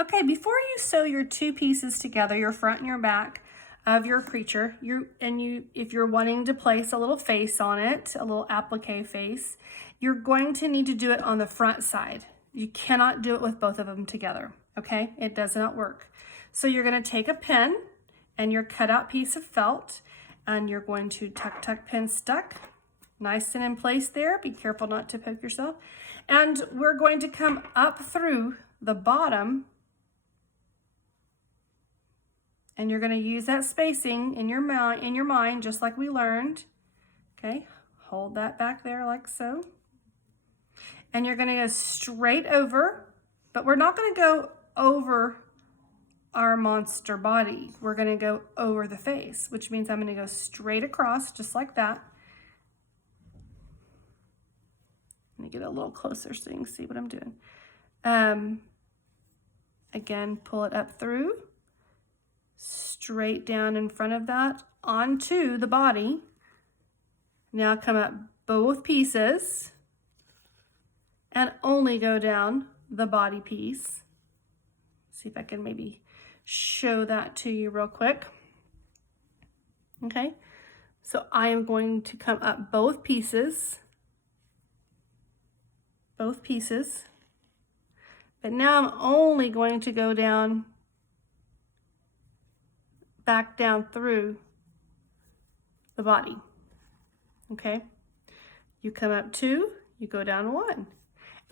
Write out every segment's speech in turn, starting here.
Okay, before you sew your two pieces together, your front and your back of your creature, if you're wanting to place a little face on it, a little applique face, you're going to need to do it on the front side. You cannot do it with both of them together, okay? It does not work. So you're gonna take a pin and your cutout piece of felt, and you're going to tuck, pin stuck, nice and in place there. Be careful not to poke yourself. And we're going to come up through the bottom, and you're going to use that spacing in your mind, just like we learned. Okay, hold that back there like so. And you're going to go straight over, but we're not going to go over our monster body. We're going to go over the face, which means I'm going to go straight across, just like that. Let me get a little closer so you can see what I'm doing. Again, pull it up through, straight down in front of that, onto the body. Now come up both pieces and only go down the body piece. See if I can maybe show that to you real quick. Okay, so I am going to come up both pieces, but now I'm only going to go down, back down through the body. Okay, you come up 2, you go down 1,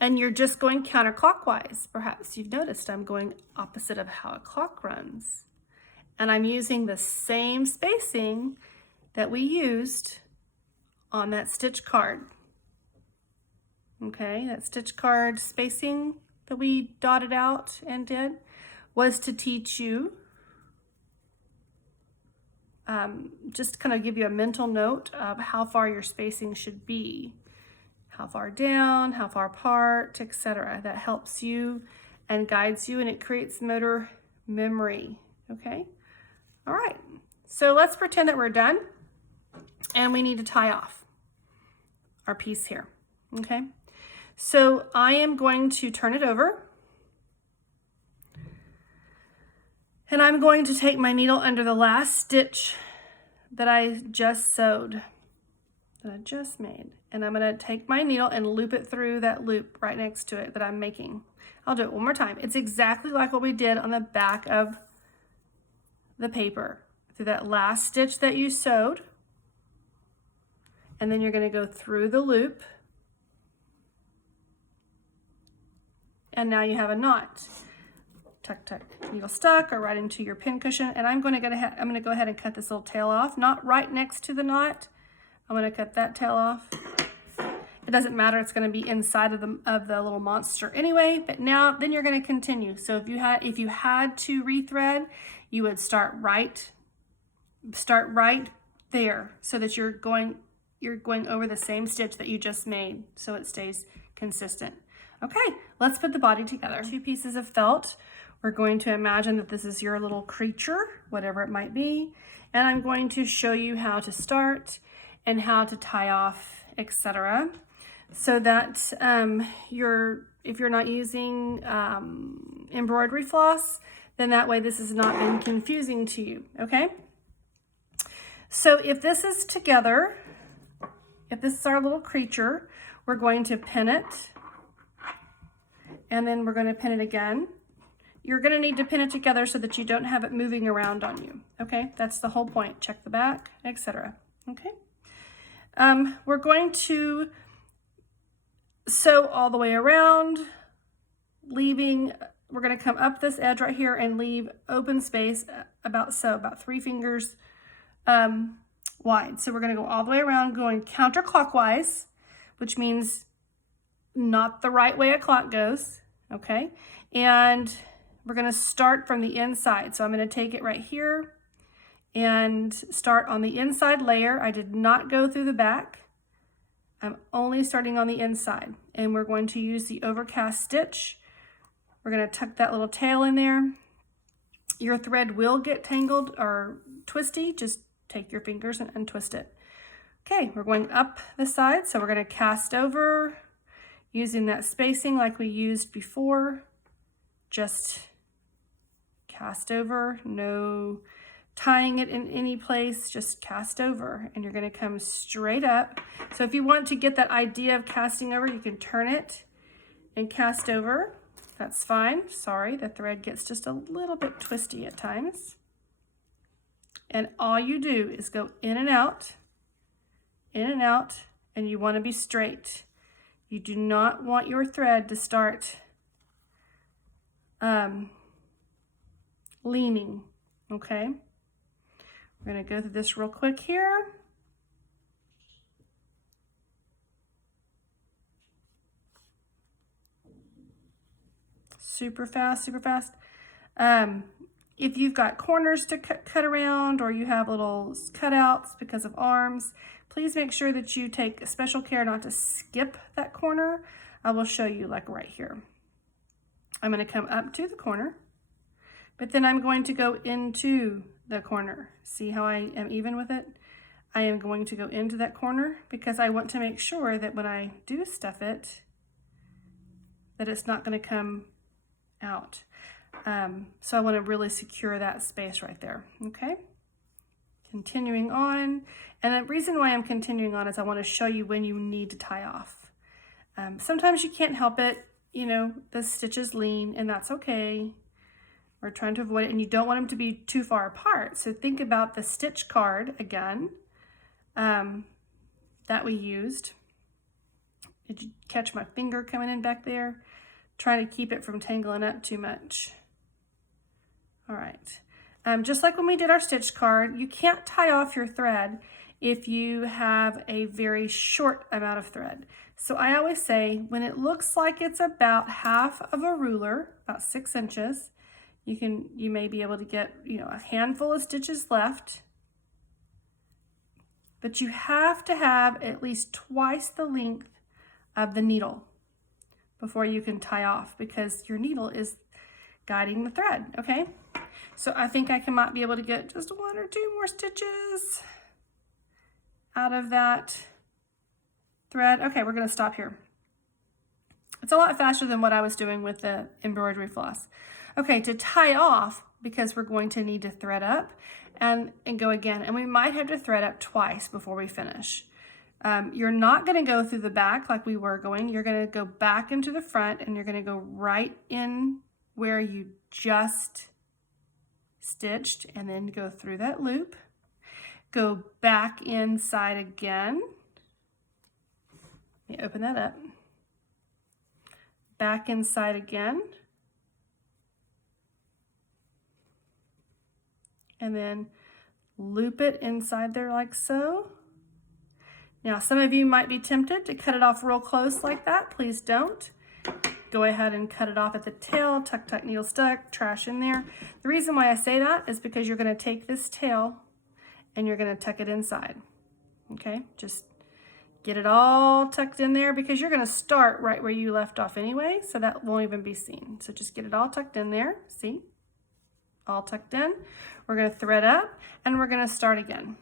and you're just going counterclockwise. Perhaps you've noticed I'm going opposite of how a clock runs, and I'm using the same spacing that we used on that stitch card. Okay, that stitch card spacing that we dotted out and did was to teach you, just kind of give you a mental note of how far your spacing should be, how far down, how far apart, etc. That helps you and guides you, and it creates motor memory. Okay, all right, so let's pretend that we're done and we need to tie off our piece here. Okay, so I am going to turn it over, and I'm going to take my needle under the last stitch that I just sewed, that I just made, and I'm going to take my needle and loop it through that loop right next to it that I'm making. I'll do it one more time. It's exactly like what we did on the back of the paper, through that last stitch that you sewed, and then you're going to go through the loop, and now you have a knot. Tuck, tuck, needle stuck or right into your pin cushion. And I'm going to go ahead and cut this little tail off, not right next to the knot. I'm going to cut that tail off. It doesn't matter, it's going to be inside of the little monster anyway. But now, then you're going to continue. So if you had to rethread, you would start right there, so that you're going over the same stitch that you just made, so it stays consistent. Okay, let's put the body together. 2 pieces of felt. We're going to imagine that this is your little creature, whatever it might be, and I'm going to show you how to start and how to tie off, etc. So that if you're not using embroidery floss, then that way this has not been confusing to you, okay? So if this is together, if this is our little creature, we're going to pin it, and then we're going to pin it again. You're going to need to pin it together so that you don't have it moving around on you. Okay, that's the whole point. Check the back, etc. Okay, we're going to sew all the way around, we're going to come up this edge right here and leave open space about 3 fingers wide. So we're going to go all the way around, going counterclockwise, which means not the right way a clock goes. Okay, and we're going to start from the inside. So I'm going to take it right here and start on the inside layer. I did not go through the back. I'm only starting on the inside, and we're going to use the overcast stitch. We're going to tuck that little tail in there. Your thread will get tangled or twisty. Just take your fingers and untwist it. Okay, we're going up the side, so we're going to cast over using that spacing like we used before. Just cast over, no tying it in any place, just cast over, and you're going to come straight up. So if you want to get that idea of casting over, you can turn it and cast over. That's fine. Sorry, the thread gets just a little bit twisty at times. And all you do is go in and out, and you want to be straight. You do not want your thread to start leaning, okay? We're going to go through this real quick here. Super fast, super fast. If you've got corners to cut around, or you have little cutouts because of arms, please make sure that you take special care not to skip that corner. I will show you like right here. I'm going to come up to the corner, but then I'm going to go into the corner. See how I am even with it? I am going to go into that corner because I want to make sure that when I do stuff it, that it's not going to come out. So I want to really secure that space right there. Okay. Continuing on. And the reason why I'm continuing on is I want to show you when you need to tie off. Sometimes you can't help it. You know, the stitches lean, and that's okay. We're trying to avoid it, and you don't want them to be too far apart. So think about the stitch card again that we used. Did you catch my finger coming in back there? Trying to keep it from tangling up too much. All right. Just like when we did our stitch card, you can't tie off your thread if you have a very short amount of thread. So I always say when it looks like it's about half of a ruler, about 6 inches, you may be able to get, you know, a handful of stitches left. But you have to have at least twice the length of the needle before you can tie off, because your needle is guiding the thread, okay? So I think I might be able to get just 1 or 2 more stitches out of that thread. Okay, we're gonna stop here. It's a lot faster than what I was doing with the embroidery floss. Okay, to tie off, because we're going to need to thread up and go again, and we might have to thread up twice before we finish. You're not going to go through the back like we were going. You're going to go back into the front, and you're going to go right in where you just stitched, and then go through that loop. Go back inside again. Let me open that up. Back inside again. And then loop it inside there like so. Now, some of you might be tempted to cut it off real close like that. Please don't. Go ahead and cut it off at the tail, tuck, tuck, needle stuck, trash in there. The reason why I say that is because you're going to take this tail and you're going to tuck it inside. Okay, just get it all tucked in there, because you're going to start right where you left off anyway, so that won't even be seen. So just get it all tucked in there. See? All tucked in. We're going to thread up, and we're going to start again.